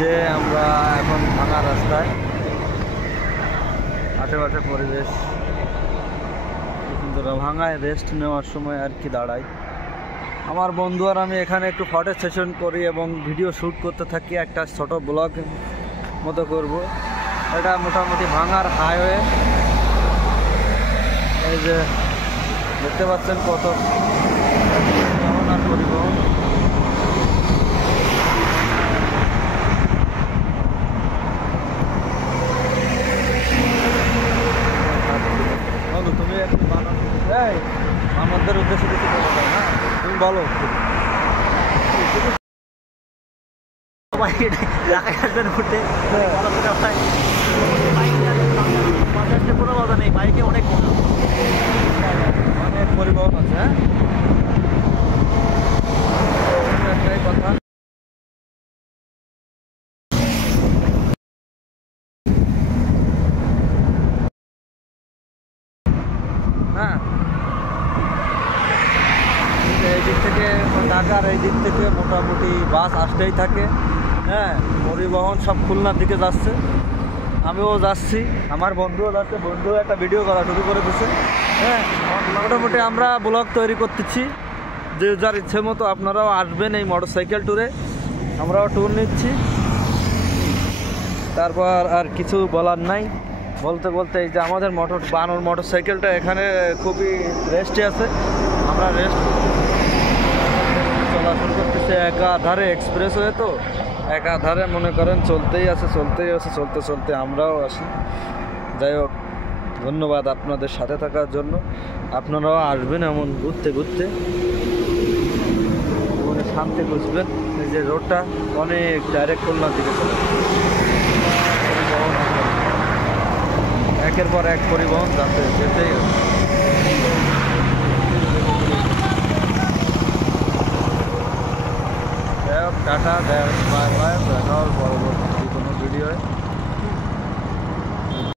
যে আমরা এখন ভাঙা রাস্তায়, আশেপাশে পরিবেশ সুন্দর, ভাঙায় রেস্ট নেওয়ার সময় আর কি দাঁড়াই। আমার বন্ধু আর আমি এখানে একটু ফটো সেশন করি এবং ভিডিও শ্যুট করতে থাকি, একটা ছোট ব্লগ মতো করব। এটা মোটামুটি ভাঙার হাইওয়ে, এই যে দেখতে পাচ্ছেন কত আর পরিবহন। বলো তুমি একটু বানানো, আমাদের উদ্দেশ্যে কিছু বলো না, তুমি বলো। কোনো কথা নেই, বাইকে অনেক অনেক পরিবহন আছে। হ্যাঁ, একটাই কথা, হ্যাঁ, এই দিক থেকে ঢাকার এই দিক থেকে মোটামুটি বাস আসতেই থাকে। হ্যাঁ, পরিবহন সব খুলনার দিকে যাচ্ছে, আমিও যাচ্ছি, আমার বন্ধুও যাচ্ছে, বন্ধুও একটা ভিডিও করা শুরু করে দিচ্ছে। হ্যাঁ, মোটামুটি আমরা ব্লগ তৈরি করতেছি, যে যার ইচ্ছে মতো আপনারাও আসবেন এই মোটরসাইকেল ট্যুরে, আমরাও ট্যুর নিচ্ছি। তারপর আর কিছু বলার নাই, বলতে বলতে এই যে আমাদের বানর মোটরসাইকেলটা এখানে খুবই রেস্টে আছে, আমরা রেস্ট চলাচল করতেছি একাধারে এক্সপ্রেস হয়ে, তো একাধারে মনে করেন চলতেই আছে চলতে চলতে আমরাও আসি। যাই হোক, ধন্যবাদ আপনাদের সাথে থাকার জন্য। আপনারাও আসবেন এমন ঘুরতে ঘুরতে, মনে শান্তি খুঁজবেন। এই যে রোডটা অনেক ডাইরেক্ট খুলনার দিকে চলে, একের পর এক পরিবহন যেতেই হবে। টাটা, বাই বাই, দেখা হবে পরবর্তী কোনো ভিডিওয়।